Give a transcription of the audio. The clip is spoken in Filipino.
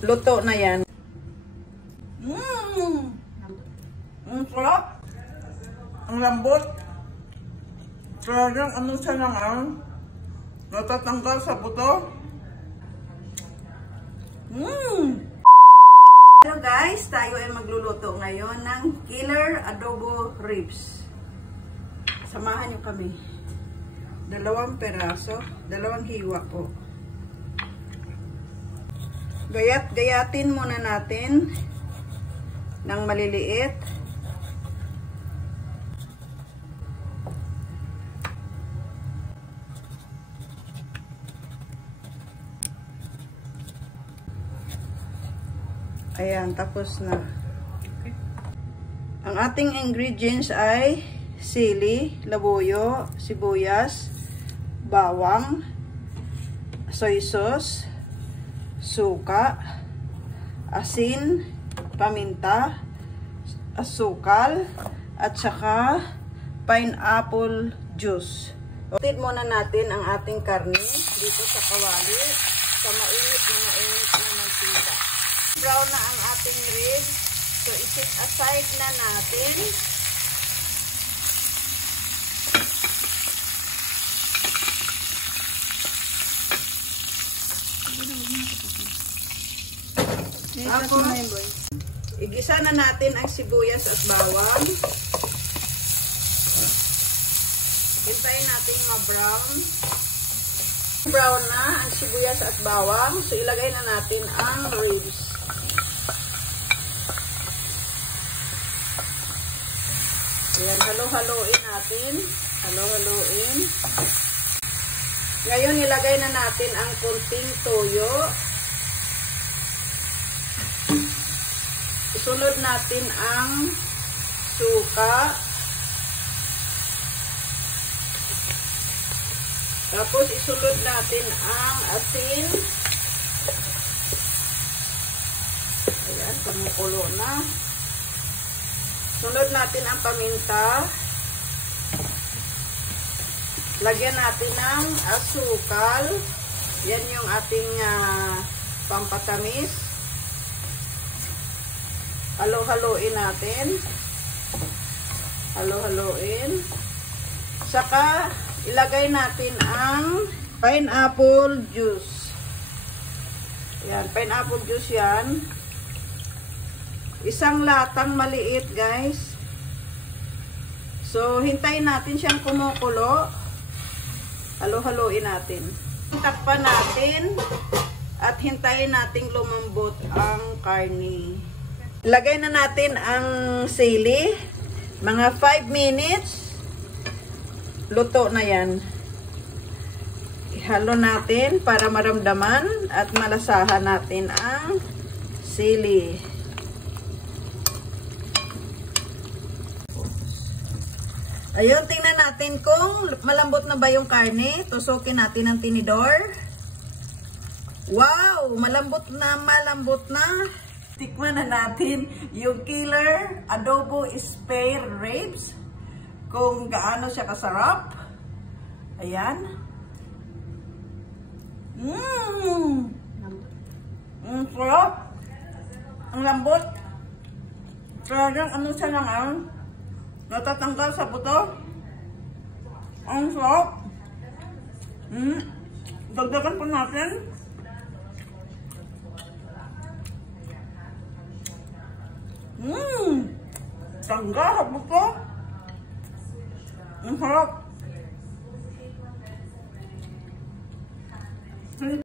Luto na yan. Ang sarap. Ang lambot. Talagang ano siya lang ang natatanggal sa buto. Hello guys, tayo ay magluluto ngayon ng killer adobo ribs. Samahan nyo kami. 2 peraso, 2 hiwa po. Gayatin muna natin ng maliliit. Ayan, tapos na. Ang ating ingredients ay sili, labuyo, sibuyas, bawang, soy sauce, suka, asin, paminta, asukal, at saka pineapple juice. Utid muna natin ang ating karne dito sa kawali sa mainit na mantika. Brown na ang ating ribs. So, i-set aside na natin. Tapos, igisa na natin ang sibuyas at bawang. Hintayin natin ma-brown. Brown na ang sibuyas at bawang. So, ilagay na natin ang ribs. Ayan, halo-haloin natin. Halo-haloin. Ngayon, ilagay na natin ang kunting toyo. Isunod natin ang suka. Tapos, isunod natin ang asin. Ayan, kumukulo na. Sunod natin ang paminta. Lagyan natin ng asukal. Yan yung ating pampatamis. Halo-haloin natin. Halo-haloin. Saka, ilagay natin ang pineapple juice. Yan, pineapple juice yan. Isang latang maliit, guys. So, hintayin natin siyang kumukulo. Halo-haloin natin. Takpan natin at hintayin nating lumambot ang karne. Lagay na natin ang sili. Mga 5 minutes. Luto na yan. Ihalo natin para maramdaman at malasahan natin ang sili. Ayun, tingnan natin kung malambot na ba yung karne. Tusukin natin ang tinidor. Wow! Malambot na, malambot na. Tikman na natin yung killer adobo spare ribs. Kung gaano siya kasarap. Ayan. Ang sarap. Ang lambot. Talagang ano siya lang ang natatanggal sa buto. Ang sarap. Dagdagan po natin. Tanggal sa buto. Ang sarap.